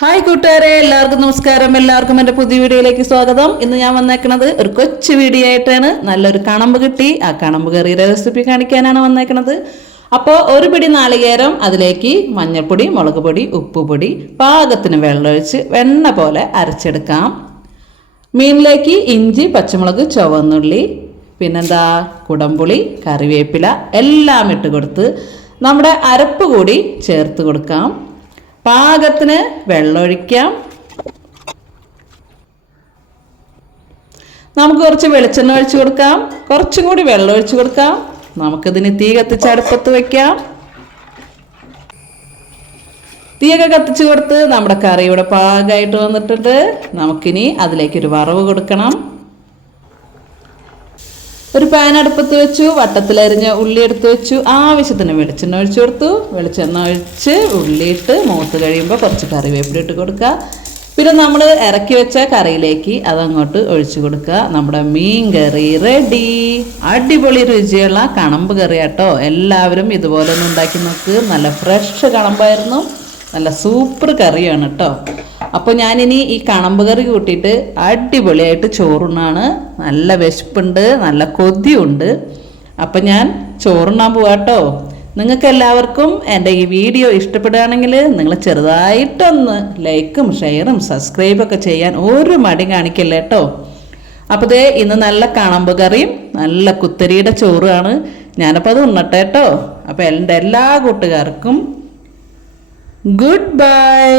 Hi കൂട്ടുകാരെ എല്ലാവർക്കും നമസ്കാരം. എല്ലാവർക്കും എന്റെ പുതിയ വീഡിയോയിലേക്ക് സ്വാഗതം. ഇന്ന് ഞാൻ വന്നേക്കണത് ഒരു കൊച്ചു വീഡിയോ ആയിട്ടാണ് നല്ലൊരു കണമ്പ് കിട്ടി. ആ കണമ്പ് കറി റെസിപ്പി കാണിക്കാനാണ് വന്നേക്കണത്. അപ്പോൾ ഒരു പിടി നാളികേരം അതിലേക്ക് മഞ്ഞൾപ്പൊടി മുളക് പൊടി ഉപ്പുപൊടി പാകത്തിന് വെള്ളമൊഴിച്ച് വെണ്ണ പോലെ അരച്ചെടുക്കാം. മീനിലേക്ക് ഇഞ്ചി പച്ചമുളക് ചുവന്നുള്ളി പിന്നെന്താ കുടംപുളി കറിവേപ്പില എല്ലാം ഇട്ട് കൊടുത്ത് നമ്മുടെ അരപ്പ് കൂടി ചേർത്ത് കൊടുക്കാം. പാകത്തിന് വെള്ളമൊഴിക്കാം. നമുക്ക് കുറച്ച് വെളിച്ചെണ്ണ ഒഴിച്ചു കൊടുക്കാം. കുറച്ചും കൂടി വെള്ളം ഒഴിച്ചു കൊടുക്കാം. നമുക്കിതിന് തീ കത്തിച്ച് അടുപ്പത്ത് വെക്കാം. തീയൊക്കെ കത്തിച്ച് കൊടുത്ത് നമ്മുടെ കറി ഇവിടെ പാകമായിട്ട് വന്നിട്ടുണ്ട്. നമുക്കിനി അതിലേക്കൊരു വറവ് കൊടുക്കണം. ഒരു പാൻ അടുപ്പത്ത് വെച്ചു വട്ടത്തിലരിഞ്ഞ ഉള്ളി എടുത്ത് വെച്ചു ആവശ്യത്തിന് വെളിച്ചെണ്ണ ഒഴിച്ചു കൊടുത്തു. വെളിച്ചെണ്ണ ഒഴിച്ച് ഉള്ളിയിട്ട് മൂത്ത് കഴിയുമ്പോൾ കുറച്ച് കറിവേപ്പില ഇട്ട് കൊടുക്കുക. പിന്നെ നമ്മൾ ഇറക്കി വെച്ച കറിയിലേക്ക് അതങ്ങോട്ട് ഒഴിച്ചു കൊടുക്കുക. നമ്മുടെ മീൻ കറി റെഡി അടിപൊളി രുചിയുള്ള കണമ്പ് കറി കേട്ടോ എല്ലാവരും ഇതുപോലെ ഒന്ന് ഉണ്ടാക്കി നോക്ക്. നല്ല ഫ്രഷ് കണമ്പായിരുന്നു. നല്ല സൂപ്പർ കറിയാണ് കേട്ടോ അപ്പോൾ ഞാനിനി ഈ കണമ്പ് കറി കൂട്ടിയിട്ട് അടിപൊളിയായിട്ട് ചോറുണ്ണാണ്. നല്ല വിശപ്പുണ്ട് നല്ല കൊതിയുണ്ട്. അപ്പം ഞാൻ ചോറുണ്ണാൻ പോവാട്ടോ. നിങ്ങൾക്ക് എല്ലാവർക്കും എന്റെ ഈ വീഡിയോ ഇഷ്ടപ്പെടുകയാണെങ്കിൽ നിങ്ങൾ ചെറുതായിട്ടൊന്ന് ലൈക്കും ഷെയറും സബ്സ്ക്രൈബും ഒക്കെ ചെയ്യാൻ ഒരു മടി കാണിക്കില്ല കേട്ടോ. അപ്പോൾ ദേ ഇന്ന് നല്ല കണമ്പ് കറിയും നല്ല കുത്തരിയുടെ ചോറുമാണ്. ഞാനപ്പോൾ അത് ഉണ്ണട്ടെ കേട്ടോ. അപ്പോൾ എന്റെ എല്ലാ കൂട്ടുകാർക്കും ഗുഡ് ബൈ.